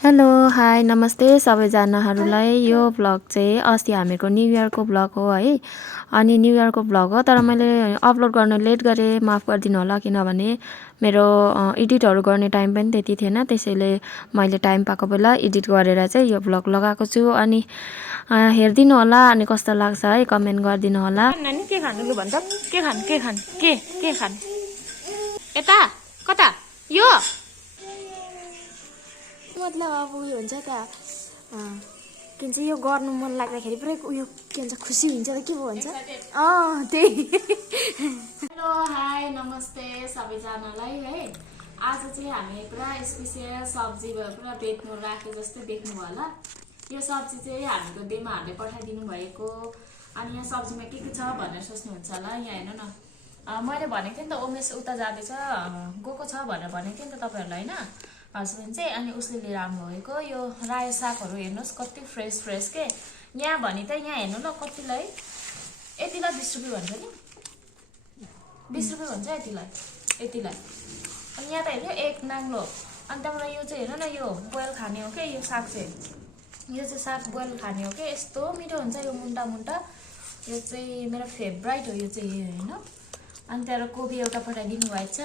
Hello hi नमस्ते सबैजनाहरूलाई यो vlog चाहिँ अस्ति हामीको न्यू इयरको भ्लग हो है। अनि न्यू इयरको भ्लग हो तर मैले अपलोड गर्न लेट गरेँ, माफ गरिदिनु होला। किनभने मेरो एडिटहरू गर्ने टाइम पनि त्यति थिएन, त्यसैले मैले टाइम पाएको बेला एडिट गरेर चाहिँ यो भ्लग लगाएको छु। अनि हेरिदिनु होला अनि कस्तो लाग्छ है कमेन्ट गरिदिनु होला। नानी के खानु लु भन्छ, के खानु यता कता यो मतलब अब उयो हुन्छ त के भन्छ, यो गर्नु मन लाग्दाखेरि पुरै उयो के भन्छ खुसी हुन्छ त के भन्छ त्यही। हेलो हाई नमस्ते सबैजनालाई है। आज चाहिँ हामी पुरा स्पेसियल सब्जी पुरा बेच्नु राखेको जस्तै देख्नु भयो होला। यो सब्जी चाहिँ हामीको देमाहरूले पठाइदिनु भएको। अनि यहाँ सब्जीमा के छ भनेर सोच्नुहुन्छ होला। यहाँ हेर्नु न, मैले भनेको थिएँ नि त उमेश उता जाँदैछ गएको छ भनेर भनेको थिएँ नि त तपाईँहरूलाई होइन, हस्बेन्ड चाहिँ। अनि उसले लिएर आउनुभएको यो रायो सागहरू हेर्नुहोस् कति फ्रेस फ्रेस के। यहाँ भने त यहाँ हेर्नु न कतिलाई, यतिलाई 20 रुपियाँ भन्छ नि, 20 रुपियाँ भन्छ यतिलाई। अनि यहाँ त हेर्नु एक नाङ्लो। अनि त्यहाँबाट यो चाहिँ हेर्नु न, यो बोइल खाने हो क्या यो साग चाहिँ, यो चाहिँ साग बोइल खाने हो क्या। यस्तो मिठो हुन्छ यो मुन्टा मुन्टा, यो चाहिँ मेरो फेभरेट हो यो चाहिँ होइन। अनि त्यहाँबाट कोपी एउटा पठाइदिनु भएछ।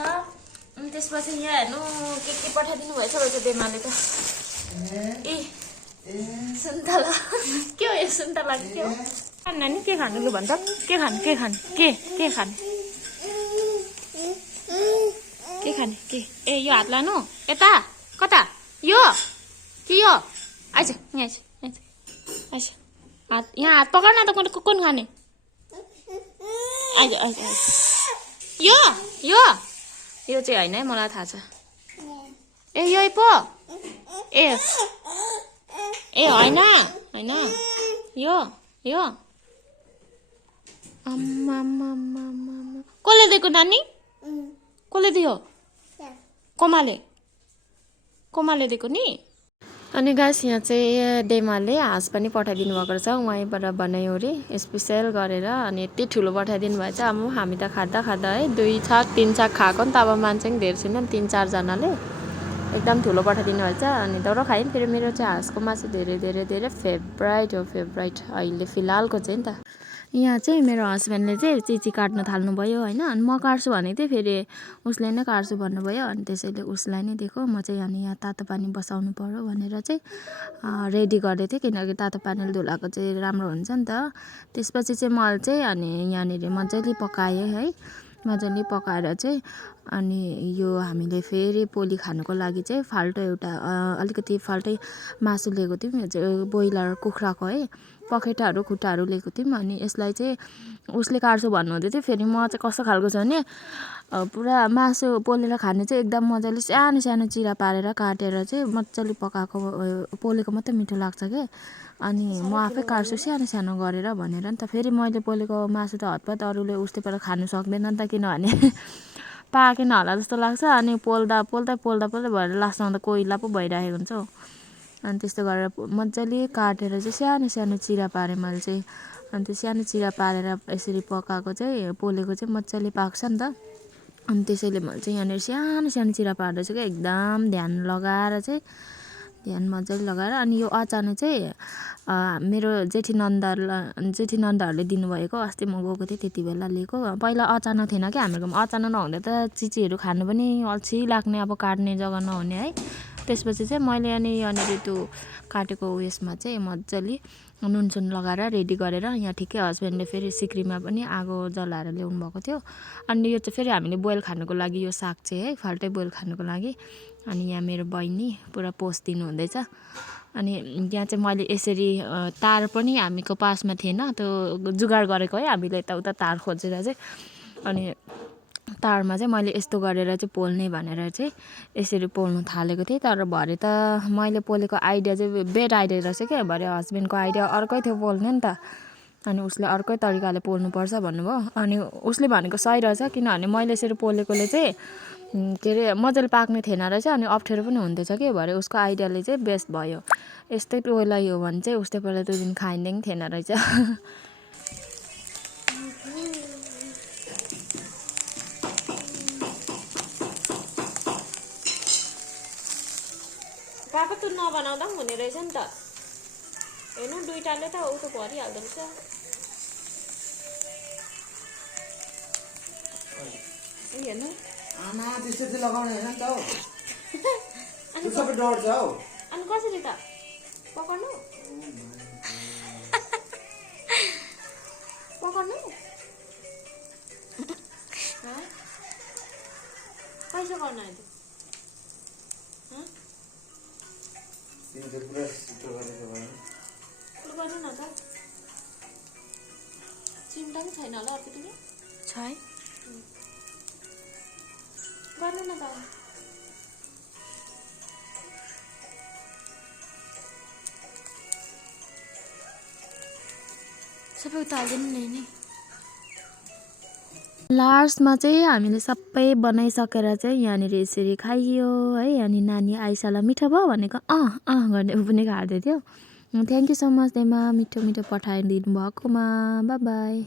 अनि त्यसपछि यहाँ हेर्नु के पठाइदिनु भएछ रहेछ देमाले त। ए सुन्तला के हो यो सुन्तला के हो? नानी के खानु लु भन्छ, के खानु के ए यो हात लानु यता कता यो के यो आइज यहाँ हात यहाँ हात पकड न त, कुन खाने आइज यो चाहिँ होइन है, मलाई थाहा छ। ए यही पो ए होइन यो आम्मा कसले दिएको नानी? कसले दियो? कोमाले दिएको नि। अनि गाइस यहाँ चाहिँ डेमाले हाँस पनि पठाइदिनु भएको रहेछ, उहाँबाट बनायो अरे स्पेसल गरेर। अनि यति ठुलो पठाइदिनु भएछ। अब हामी त खाँदा है 2 छाक 3 छाक खाएको नि त, अब मान्छे पनि धेरै छैन, 3-4 जनाले एकदम ठुलो पठाइदिनु भएछ। अनि तर खाएँ फेरि मेरो चाहिँ हाँसको मासु धेरै फेभरेट हो, अहिले फिलहालको चाहिँ नि त। यहाँ चाहिँ मेरो हस्बेन्डले चाहिँ चिची काट्न थाल्नुभयो होइन। अनि म काट्छु भनेको थिएँ, फेरि उसले नै काट्छु भन्नुभयो। अनि त्यसैले उसलाई नै दिएको। म चाहिँ अनि यहाँ तातो पानी बसाउनु पर्यो भनेर चाहिँ रेडी गर्दै थिएँ, किनकि तातो पानीले धुलाएको चाहिँ राम्रो हुन्छ नि त। त्यसपछि चाहिँ मैले चाहिँ अनि यहाँनिर मजाले पकाएँ है, मजाले पकाएर चाहिँ अनि यो हामीले फेरि पोली खानुको लागि चाहिँ फाल्टो एउटा अलिकति फाल्टै मासु लिएको थियौँ। यो चाहिँ ब्रोइलर कुखुराको है, पखेटाहरू खुट्टाहरू लिएको थियौँ। अनि यसलाई चाहिँ उसले काट्छु भन्नुहुँदै थियो। फेरि म चाहिँ कस्तो खालको छ भने पुरा मासु पोलेर खाने चाहिँ एकदम मजाले सानो सानो चिरा पारेर काटेर चाहिँ मजाले पकाएको पोलेको मात्रै मिठो लाग्छ क्या। अनि म आफै काट्छु सानो सानो गरेर भनेर नि त। फेरि मैले पोलेको मासु त हतपत अरूले उस्तै पारेर खानु सक्दैन नि त, किनभने पाकेन होला जस्तो लाग्छ। अनि पोल्दा भएर लास्टमा त कोइला पो भइरहेको हुन्छ हौ। अनि त्यस्तो गरेर मजाले काटेर चाहिँ सानो चिरा पारेँ मैले चाहिँ। अनि त्यो सानो चिरा पारेर यसरी पकाएको चाहिँ पोलेको चाहिँ मजाले पाक्छ नि त। अनि त्यसैले मैले चाहिँ यहाँनिर सानो चिरा पार्दैछु क्या, एकदम ध्यान मजाले लगाएर। अनि यो अचानक चाहिँ मेरो जेठी नन्दहरूले दिनुभएको। अस्ति म गएको थिएँ त्यति बेला लिएको। पहिला अचानक थिएन क्या हामीहरूकोमा, अचानक नहुँदा त चिचीहरू खानु पनि अल्छी लाग्ने, अब काट्ने जग्गा नहुने है। त्यसपछि चाहिँ मैले अनि यहाँनिर त्यो काटेको उयसमा चाहिँ मजाले नुनसुन लगाएर रेडी गरेर, यहाँ ठिकै हस्बेन्डले फेरि सिक्रीमा पनि आगो जलाएर ल्याउनु भएको थियो। अनि यो चाहिँ फेरि हामीले बोइल खानुको लागि यो साग चाहिँ है, फाल्टै बोइल खानुको लागि। अनि यहाँ मेरो बहिनी पुरा पोस्ट दिनुहुँदैछ। अनि यहाँ चाहिँ मैले यसरी तार पनि हामीको पासमा थिएन, त्यो जुगाड गरेको है हामीले यताउता तार खोजेर चाहिँ। अनि तारमा चाहिँ मैले यस्तो गरेर चाहिँ पोल्ने भनेर चाहिँ यसरी पोल्नु थालेको थिएँ। तर भरे त मैले पोलेको आइडिया चाहिँ बेड आइडिया रहेछ क्या। भरे हस्बेन्डको आइडिया अर्कै थियो पोल्ने नि त। अनि उसले अर्कै तरिकाले पोल्नुपर्छ भन्नुभयो। अनि उसले भनेको सही रहेछ, किनभने मैले यसरी पोलेकोले चाहिँ के अरे मजाले पाक्ने थिएन रहेछ। अनि अप्ठ्यारो पनि हुँदैछ कि, भरे उसको आइडियाले चाहिँ बेस्ट भयो। यस्तै पोलायो भने चाहिँ उस्तै पहिला त्यो दिन खाइँदै थिएन रहेछ। पाएको त जस्तो नबनाउँदा पनि हुने रहेछ नि त हेर्नु दुईटाले त उतो भरिहाल्दो रहेछ हेर्नु आमा त्यसरी लगाउने हैन नि त हौ अनि सबै डढ्छ हौ अनि कसरी त पकाउनु पकाउनु पैसा गर्न आयो तिमीले पुरा छिटो गरेको भए लु गर्नु न त चिम्टा पनि छैन होला अर्कोतिर छ है गर्नु न त सबै उतालिदिनु नि लास्टमा चाहिँ हामीले सबै बनाइसकेर चाहिँ यहाँनिर यसरी खाइयो है अनि नानी आइसालाई मिठो भयो भनेको गर्ने ऊ पनि खाँदै थियो थ्याङ्क यू सो मच देमा मिठो मिठो पठाइदिनु भएकोमा बाई बाई